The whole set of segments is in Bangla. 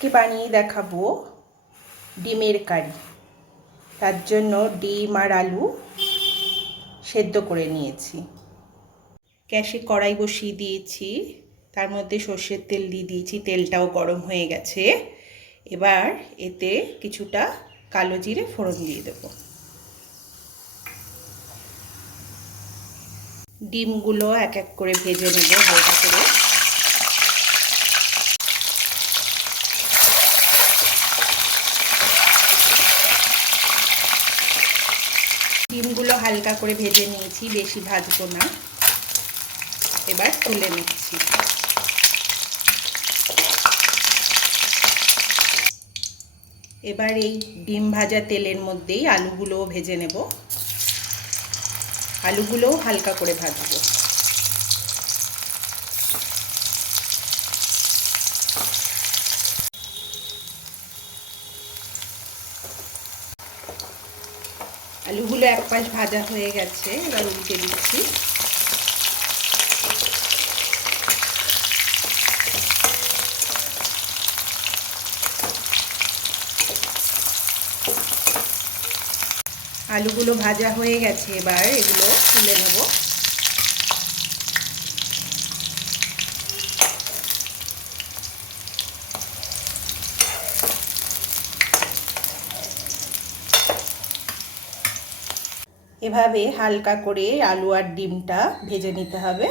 আজকে বানিয়ে দেখাবো ডিমের কারি। তার জন্য ডিম আর আলু সেদ্ধ করে নিয়েছি। গ্যাসে কড়াই বসিয়ে দিয়েছি, তার মধ্যে সর্ষের তেল দিয়ে দিয়েছি, তেলটাও গরম হয়ে গেছে। এবার এতে কিছুটা কালো জিরে ফোড়ন দিয়ে দেব। ডিমগুলো এক এক করে ভেজে নেব হালকা করে। ডিমগুলো হালকা করে ভেজে নিয়েছি, বেশি ভাজবো না। এবার তুলে নিচ্ছি। এবার এই ডিম ভাজা তেলের মধ্যেই আলুগুলোও ভেজে নেব। আলুগুলোও হালকা করে ভাজবো। আলুগুলো এক পাশ ভাজা হয়ে গেছে, এবার উল্টে দিচ্ছি। আলুগুলো ভাজা হয়ে গেছে, এবার এগুলো তুলে নেব। এভাবে হালকা করে আলু আর ডিমটা ভেজে নিতে হবে।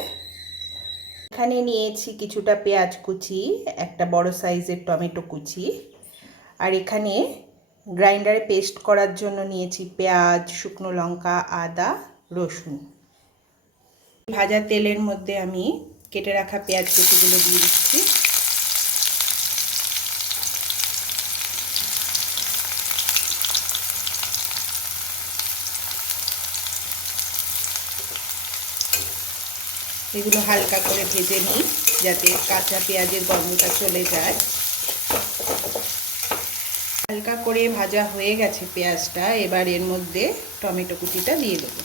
এখানে নিয়েছি কিছুটা পেঁয়াজ কুচি, একটা বড় সাইজের টমেটো কুচি, আর এখানে গ্রাইন্ডারে পেস্ট করার জন্য নিয়েছি পেঁয়াজ, শুকনো লঙ্কা, আদা, রসুন। ভাজা তেলের মধ্যে আমি কেটে রাখা পেঁয়াজ কুচিগুলো দিয়ে দিচ্ছি। এগুলো হালকা করে ভেজে নিই যাতে কাঁচা পেঁয়াজের গন্ধটা চলে যায়। হালকা করে ভাজা হয়ে গেছে পেঁয়াজটা, এবার এর মধ্যে টমেটো কুচিটা দিয়ে দেবো।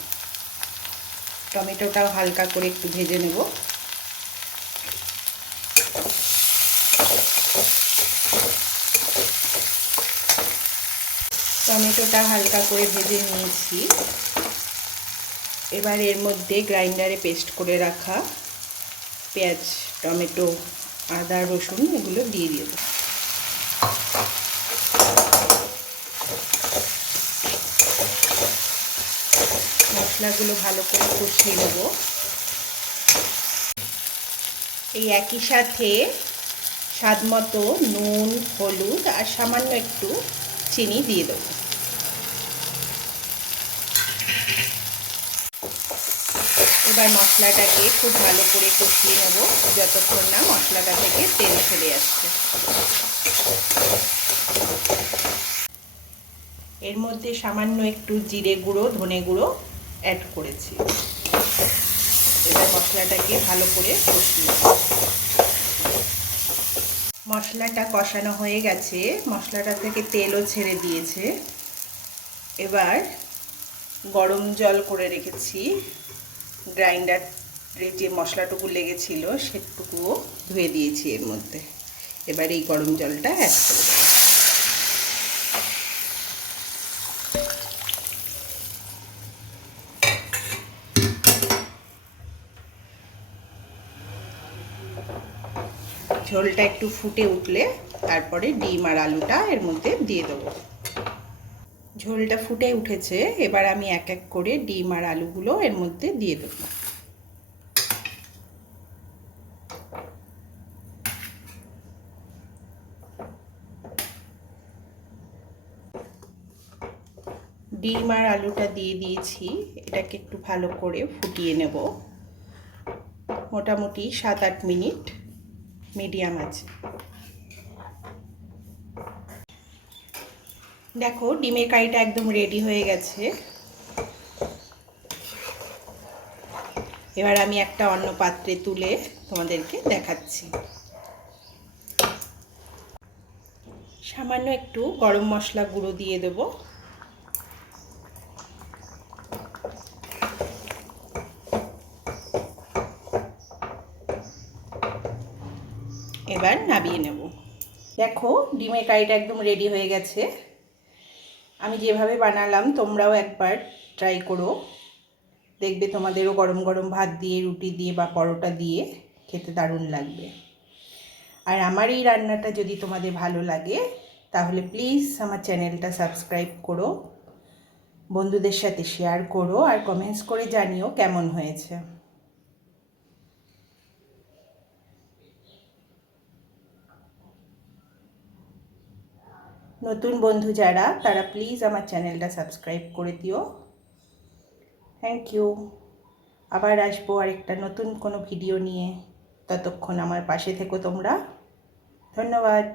টমেটোটাও হালকা করে একটু ভেজে নেব। টমেটোটা হালকা করে ভেজে নিয়েছি। এবার এর মধ্যে গ্রাইন্ডারে পেস্ট করে রাখা পেঁয়াজ, টমেটো, আদা, রসুন এগুলো দিয়ে দেব। মশলাগুলো ভালো করে কষিয়ে নেব। এই একই সাথে স্বাদ মতো নুন, হলুদ আর সামান্য একটু চিনি দিয়ে দেবো। এবার মশলাটাকে খুব ভালো করে কষিয়ে নেব যতক্ষণ না মশলাটা থেকে তেল ছেড়ে আসছে। এর মধ্যে সামান্য একটু জিরে গুঁড়ো, ধনে গুঁড়ো অ্যাড করেছি। এবার মশলাটাকে ভালো করে কষিয়ে নেব। মশলাটা কষানো হয়ে গেছে, মশলাটা থেকে তেলও ছেড়ে দিয়েছে। এবার গরম জল করে রেখেছি, গ্রাইন্ডারে যে মশলাটুকু লেগেছিল সেটুকুও ধুয়ে দিয়েছি এর মধ্যে। এবার এই গরম জলটা অ্যাড করে দেব। ঝোলটা একটু ফুটে উঠলে তারপরে ডিম আর আলুটা এর মধ্যে দিয়ে দেবো। ঝোলটা ফুটে উঠেছে, এবার আমি এক এক করে ডিম আর আলুগুলো এর মধ্যে দিয়ে দেবো। ডিম আর আলুটা দিয়ে দিয়েছি, এটাকে একটু ভালো করে ফুটিয়ে নেব। মোটামুটি 7-8 মিনিট মিডিয়াম আছে। দেখো ডিমের কারিটা একদম রেডি হয়ে গেছে। এবার আমি একটা অন্য পাত্রে তুলে তোমাদেরকে দেখাচ্ছি। সামান্য একটু গরম মশলা গুঁড়ো দিয়ে দেব। এবার নামিয়ে নেব। দেখো ডিমের কারিটা একদম রেডি হয়ে গেছে। আমি যেভাবে বানালাম তোমরাও একবার ট্রাই করো, দেখবে তোমাদেরও গরম গরম ভাত দিয়ে, রুটি দিয়ে বা পরোটা দিয়ে খেতে দারুণ লাগবে। আর আমার এই রান্নাটা যদি তোমাদের ভালো লাগে তাহলে প্লিজ আমার চ্যানেলটা সাবস্ক্রাইব করো, বন্ধুদের সাথে শেয়ার করো, আর কমেন্টস করে জানিও কেমন হয়েছে। নতুন বন্ধু যারা, তারা প্লিজ আমার চ্যানেলটা সাবস্ক্রাইব করে দিও। Thank you. আবার আসবো আরেকটা নতুন কোনো ভিডিও নিয়ে। ততক্ষণ আমার পাশে থেকো তোমরা। ধন্যবাদ।